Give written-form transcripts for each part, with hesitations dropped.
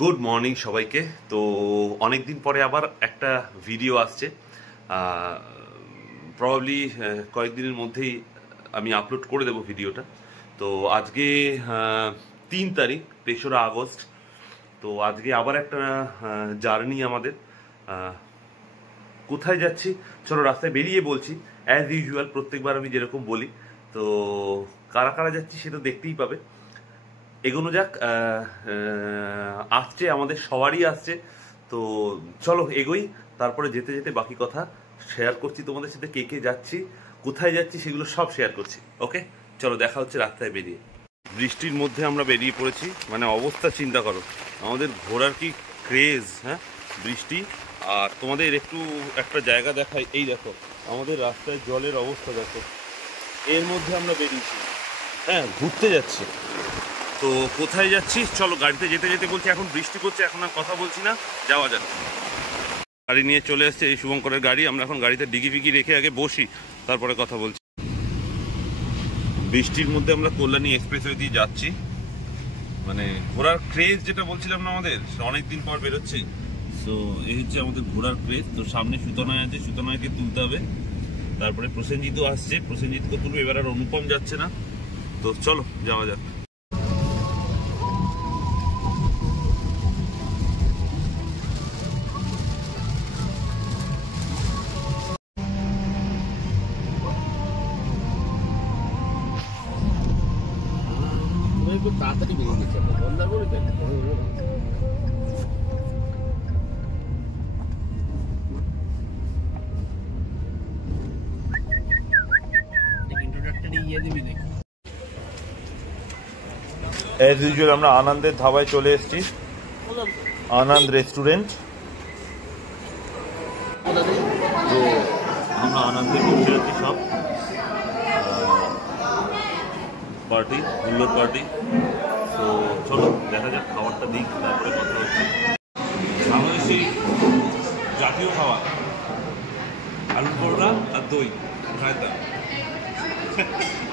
Good morning সবাইকে। তো অনেক দিন পরে আবার একটা ভিডিও আসছে, প্রবাবলি কয়েকদিনের মধ্যেই আমি আপলোড করে দেবো ভিডিওটা। তো আজকে 3 তারিখ 3রা আগস্ট। তো আজকে আবার একটা জার্নি আমাদের। কোথায় যাচ্ছি চলো রাস্তায় বেরিয়ে বলছি, অ্যাজ ইউজুয়াল প্রত্যেকবার আমি যেরকম বলি। তো কারা কারা যাচ্ছি সেটা দেখতেই পাবে। এগোনো যাক। আসছে আমাদের সবারই আসছে, তো চলো এগোই। তারপরে যেতে যেতে বাকি কথা শেয়ার করছি তোমাদের সাথে, কে কে যাচ্ছি, কোথায় যাচ্ছি সেগুলো সব শেয়ার করছি। ওকে চলো, দেখা হচ্ছে রাস্তায় বেরিয়ে। বৃষ্টির মধ্যে আমরা বেরিয়ে পড়েছি, মানে অবস্থা চিন্তা করো। আমাদের ঘোরার কি ক্রেজ, হ্যাঁ বৃষ্টি। আর তোমাদের একটু একটা জায়গা দেখাই, এই দেখো আমাদের রাস্তায় জলের অবস্থা দেখো। এর মধ্যে আমরা বেরিয়েছি, হ্যাঁ ঘুরতে যাচ্ছি। তো কোথায় যাচ্ছি চলো, গাড়িতে যেতে যেতে বলছি। এখন বৃষ্টি পড়ছে, এখন আর কথা বলছি না, যাওয়া যাক। গাড়ি নিয়ে চলে আসছে এই শুভঙ্করের গাড়ি। আমরা এখন গাড়িতে ডিগি ফিগি রেখে আগে বসি, তারপরে কথা বলছি। বৃষ্টির মধ্যে আমরা কল্যাণী এক্সপ্রেসওয়ে দিয়ে যাচ্ছি। মানে ঘোরার ক্রেজ যেটা বলছিলাম না, আমাদের অনেকদিন পর বেরোচ্ছি। তো এই হচ্ছে আমাদের ঘোরার ক্রেজ। তো সামনে সুতনায় আছে, সুতনায়কে তুলতে হবে। তারপরে প্রসেনজিৎও আসছে, প্রসেনজিৎকে তুলবে। এবার আর অনুপম যাচ্ছে না। তো চলো যাওয়া যাক। খুব তাড়াতাড়ি বেরিয়ে গেছে মন্দারমণিতে। অ্যাজ ইউজুয়াল আমরা আনন্দের ধাবায় চলে এসেছি, আনন্দ রেস্টুরেন্ট। তো আমরা আনন্দে বসে আছি সব, পার্টি, হুল্লোড় পার্টি। তো চলো দেখা যাক, খাবারটা দিক, তারপরে কথা হচ্ছে। আমাদের সেই জাতীয় খাবার আলু পরোটা আর দই খাইতাম।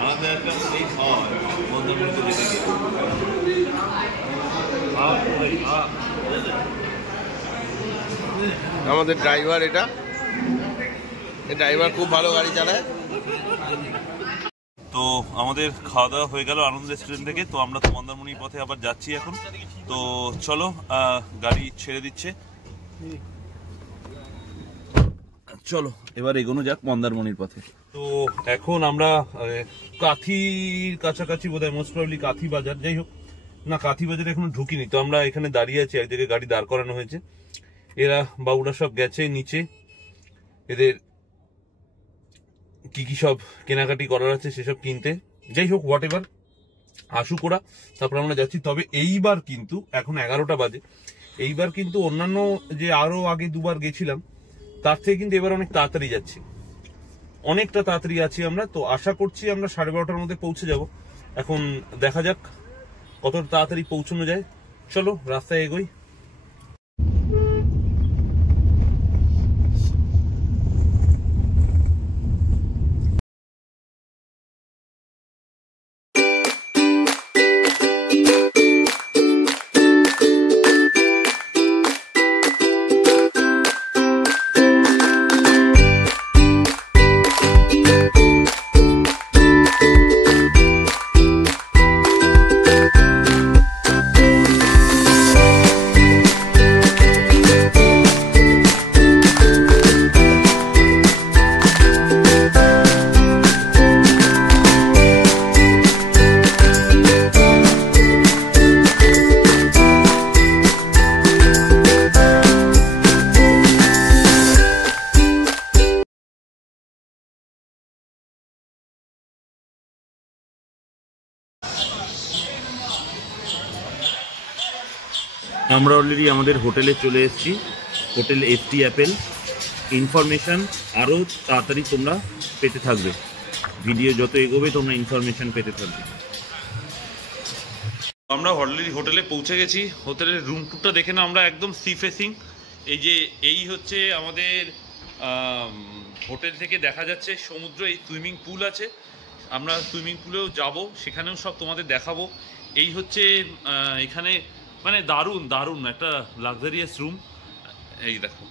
আমাদের একটা এই খাওয়া হয় মন্দারমণিতে যেতে গিয়ে। আমাদের ড্রাইভার, এটা ড্রাইভার খুব ভালো গাড়ি চালায়। তো আমাদের খাওয়া দাওয়া হয়ে গেল আনন্দ রেস্টুরেন্ট থেকে। তো আমরা তো মন্দারমণির পথে আবার যাচ্ছি এখন। তো চলো, গাড়ি ছেড়ে দিচ্ছে, চলো এবার এগোনো যাক মন্দারমণির পথে। তো এখন আমরা কাঁথির কাছাকাছি, বোধহয় মোস্ট প্রবাবলি কাঁথি বাজার, যাই হোক না, কাঁথি বাজারে এখনো ঢুকিনি। তো আমরা এখানে দাঁড়িয়ে আছি, এক জায়গায় গাড়ি দাঁড় করানো হয়েছে। এরা বাবুরা সব গেছে নিচে, এদের কি কি সব কেনাকাটি করার আছে সেসব কিনতে। যাই হোক, হোয়াট এভার, আসুক ওরা, তারপর আমরা যাচ্ছি। তবে এইবার কিন্তু এখন 11টা বাজে। এইবার কিন্তু অন্যান্য যে আরো আগে দুবার গেছিলাম তার থেকে কিন্তু এবার অনেক তাড়াতাড়ি যাচ্ছি, অনেকটা তাড়াতাড়ি আছি আমরা। তো আশা করছি আমরা 12:30টার মধ্যে পৌঁছে যাব। এখন দেখা যাক কত তাড়াতাড়ি পৌঁছানো যায়। চলো রাস্তায় এগোই। আমরা অলরেডি আমাদের হোটেলে চলে এসেছি, হোটেল এসটি অ্যাপেল। ইনফরমেশান আরও তাড়াতাড়ি তোমরা পেতে থাকবে, ভিডিও যত এগোবে তোমরা ইনফরমেশান পেতে থাকবে। আমরা অলরেডি হোটেলে পৌঁছে গেছি। হোটেলের রুম টুরটা দেখে না আমরা, একদম সি ফেসিং। এই হচ্ছে আমাদের হোটেল থেকে দেখা যাচ্ছে সমুদ্র। এই সুইমিং পুল আছে, আমরা সুইমিং পুলেও যাব, সেখানেও সব তোমাদের দেখাবো। এই হচ্ছে এখানে মানে দারুণ দারুণ একটা লাক্সারিয়াস রুম। এই দেখো,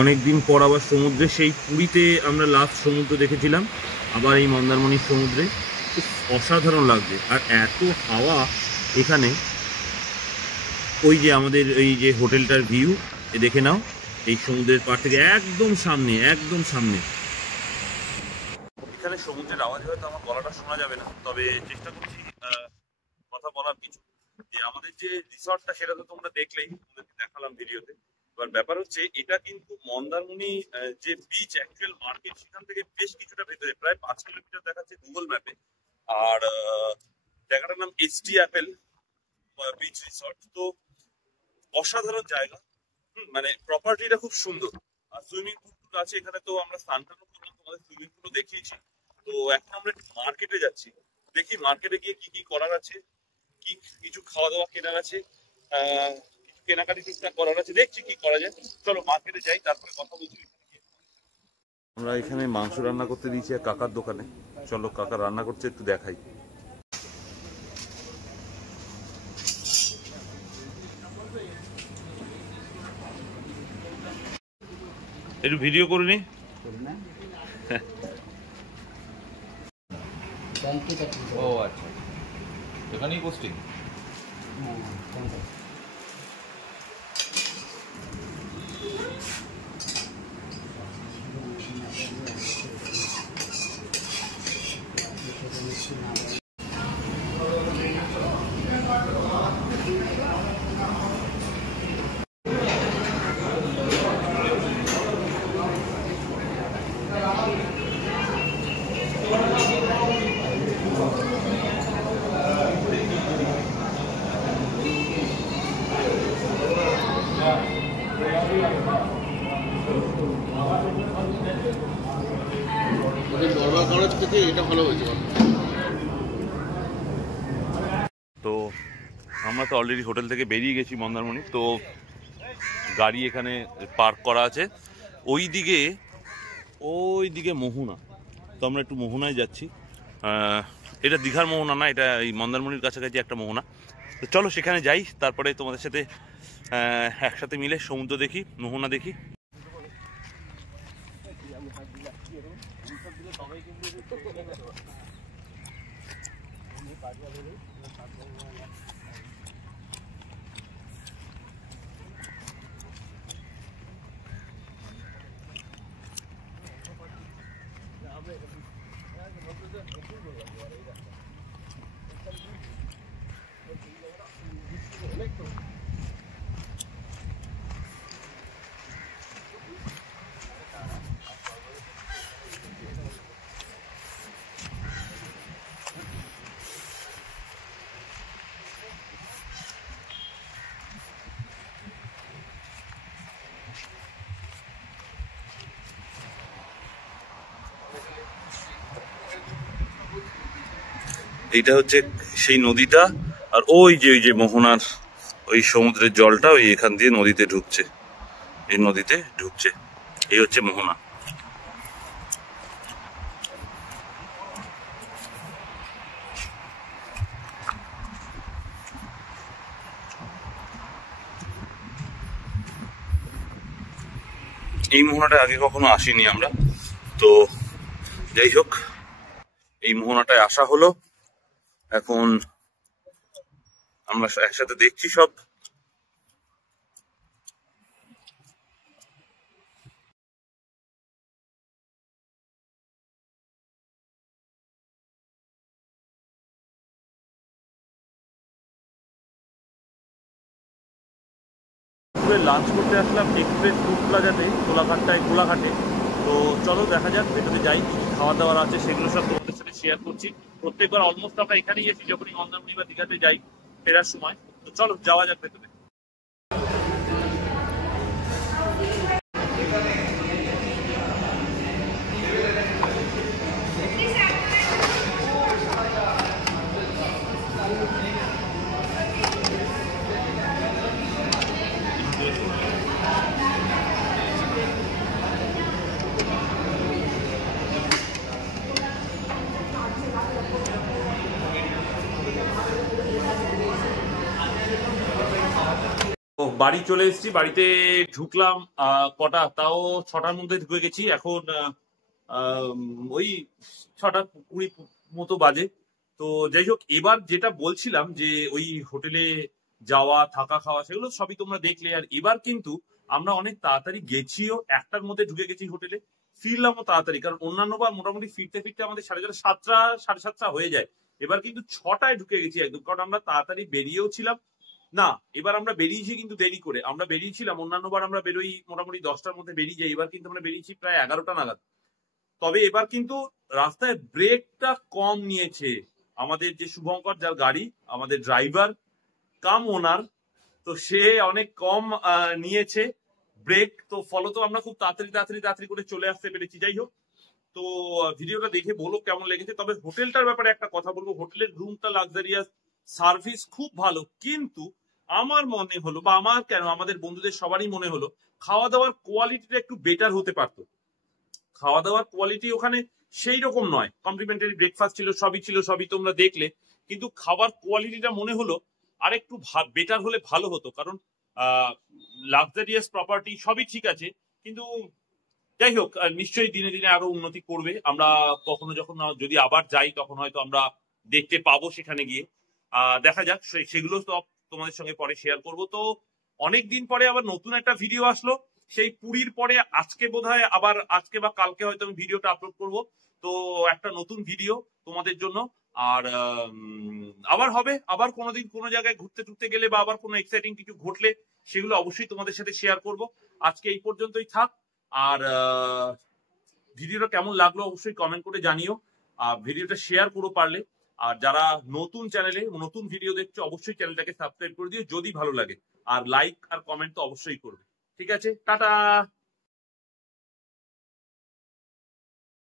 অনেকদিন পর আবার সমুদ্রে, সেই পুরীতে আমরা লাস্ট সমুদ্র দেখেছিলাম, আবার এই মন্দারমণির সমুদ্রে অসাধারণ লাগছে। আর এত হাওয়া এখানে, ওই যে আমাদের এই যে হোটেলটার ভিউ দেখে নাও, এই সমুদ্রের পাড় থেকে একদম সামনে, একদম সামনে। এখানে সমুদ্রের আওয়াজ হয়তো আমার গলাটা শোনা যাবে না, তবে চেষ্টা করছি কথা বলার কিছু। যে আমাদের যে রিসর্টটা সেটা তো তোমরা দেখলেই, তোমাদেরকে দেখালাম ভিডিওতে। এবার ব্যাপার হচ্ছে, এটা কিন্তু মন্দারমণি যে বিচ অ্যাকচুয়াল মার্কেট, সেখান থেকে বেশ কিছুটা ভেতরে, প্রায় 5 কিলোমিটার দেখাচ্ছে গুগল ম্যাপে। আর জায়গাটার নাম এসটি অ্যাপেল বিচ রিসর্ট। তো অসাধারণ জায়গা, মানে প্রপার্টিটা খুব সুন্দর। আর সুইমিং পুল আছে এখানে, তো আমরা স্নান টানও করলাম, তোমাদের সুইমিং পুলও দেখিয়েছি। তো এখন আমরা মার্কেটে যাচ্ছি, দেখি মার্কেটে গিয়ে কি কি করার আছে, কি কিছু খাওয়া দাওয়া কেনার আছে, কিছু কেনাকাটি টুকটাক করার আছে, দেখছি কি করা যায়। চলো মার্কেটে যাই, তারপরে কথা বলছি। আমরা এখানে মাংস রান্না করতে দিয়েছি এক কাকার দোকানে, চলো কাকা রান্না করছে একটু দেখাই। একটু ভিডিও করে নি। ও আচ্ছা, এখানেই পোস্টিং। তো আমরা তো অলরেডি হোটেল থেকে বেরিয়ে গেছি মন্দারমণি। তো গাড়ি এখানে পার্ক করা আছে, ওই দিকে মোহনা। তো আমরা একটু মোহনায় যাচ্ছি। এটা দীঘার মোহনা না, এটা এই মন্দারমণির কাছাকাছি একটা মোহনা। তো চলো সেখানে যাই, তারপরে তোমাদের সাথে একসাথে মিলে সমুদ্র দেখি, মোহনা দেখি। এইটা হচ্ছে সেই নদীটা, আর ওই যে মোহনার ওই সমুদ্রের জলটা ওই এখান দিয়ে নদীতে ঢুকছে, এই নদীতে ঢুকছে। এই হচ্ছে মোহনা। এই মোহনাটা আগে কখনো আসিনি আমরা, তো যাই হোক এই মোহনাটায় আসা হলো। এখন আমরা একসাথে দেখছি সব। লাঞ্চ করতে আসলাম এক্সপ্রেস ফুড প্লাজাতে, কোলাঘাটে। তো চলো দেখা যাক, ভেতরে যাই, খাওয়া দাওয়ার আছে সেগুলো সব তোমাদের সাথে শেয়ার করছি। প্রত্যেকবার অলমোস্ট আমরা এখানেই এসি যখনই মন্দারমণি বা দীঘাতে যাই ফেরার সময়। তো চলো যাওয়া যাক ভেতরে। ও বাড়ি চলে এসেছি, বাড়িতে ঢুকলাম কটা, তাও 6টার মধ্যে ঢুকে গেছি। এখন ওই 6:20 মতো বাজে। তো যাই হোক, এবার যেটা বলছিলাম যে ওই হোটেলে যাওয়া থাকা খাওয়া সেগুলো সবই তোমরা দেখলে। আর এবার কিন্তু আমরা অনেক তাড়াতাড়ি গেছিও, 1টার মধ্যে ঢুকে গেছি হোটেলে, ফিরলামও তাড়াতাড়ি। কারণ অন্যান্যবার মোটামুটি ফিরতে ফিরতে আমাদের 7:30 7:30 হয়ে যায়। এবার কিন্তু 6টায় ঢুকে গেছি একদম, কারণ আমরা তাড়াতাড়ি বেরিয়েও ছিলাম না। এবার আমরা বেরিয়েছি কিন্তু দেরি করে। আমরা বেরিয়েছিলাম, অন্যান্যবার আমরা বেরোই মোটামুটি 10টার মধ্যে বেরিয়ে যাই, এবার কিন্তু আমরা বেরিয়েছি প্রায় 11টা নাগাদ। তবে এবার কিন্তু রাস্তায় ব্রেকটা কম নিয়েছে আমাদের যে শুভঙ্কর, যার গাড়ি, আমাদের ড্রাইভার কাম ওনার, তো সে অনেক কম নিয়েছে ব্রেক। তো ফলত আমরা খুব তাড়াতাড়ি করে চলে আসতে পেরেছি। যাই হোক, তো ভিডিওটা দেখে বলো কেমন লেগেছে। তবে হোটেলটার ব্যাপারে একটা কথা বলবো, হোটেলের রুমটা লাক্সারিয়াস, সার্ভিস খুব ভালো, কিন্তু আমার মনে হলো, বা আমার কেন আমাদের বন্ধুদের সবারই মনে হলো, খাওয়া দাওয়ার কোয়ালিটিটা একটু বেটার হতে পারতো। খাওয়া দাওয়ার কোয়ালিটি ওখানে সেই রকম নয়, কমপ্লিমেন্টারি ব্রেকফাস্ট ছিল, সবই তোমরা দেখলে, কিন্তু খাবার কোয়ালিটিটা মনে হলো আরেকটু বেটার হলে ভালো হতো। কারণ লাক্সারিয়াস প্রপার্টি সবই ঠিক আছে, কিন্তু যাই হোক, নিশ্চয়ই দিনে দিনে আরো উন্নতি করবে। আমরা কখনো যখন যদি আবার যাই তখন হয়তো আমরা দেখতে পাবো সেখানে গিয়ে। দেখা যাক, সেগুলো সব তোমাদের সঙ্গে পরে শেয়ার করব। তো অনেকদিন পরে আবার নতুন একটা ভিডিও আসলো, সেই পুরীর পরে আজকে বোধহয় আবার আজকে বা কালকে হয়তো আমি ভিডিওটা আপলোড করব। তো একটা নতুন ভিডিও তোমাদের জন্য। আর আবার হবে, আবার কোনোদিন কোনো জায়গায় ঘুরতে টুরতে গেলে বা আবার কোনো এক্সাইটিং কিছু ঘটলে সেগুলো অবশ্যই তোমাদের সাথে শেয়ার করব। আজকে এই পর্যন্তই থাক। আর ভিডিওটা কেমন লাগলো অবশ্যই কমেন্ট করে জানিও। ভিডিওটা শেয়ার করো পারলে। আর যারা নতুন চ্যানেলে নতুন ভিডিও দেখছো অবশ্যই চ্যানেলটাকে সাবস্ক্রাইব করে দিও যদি ভালো লাগে। আর লাইক আর কমেন্ট তো অবশ্যই করবে। ঠিক আছে, টাটা।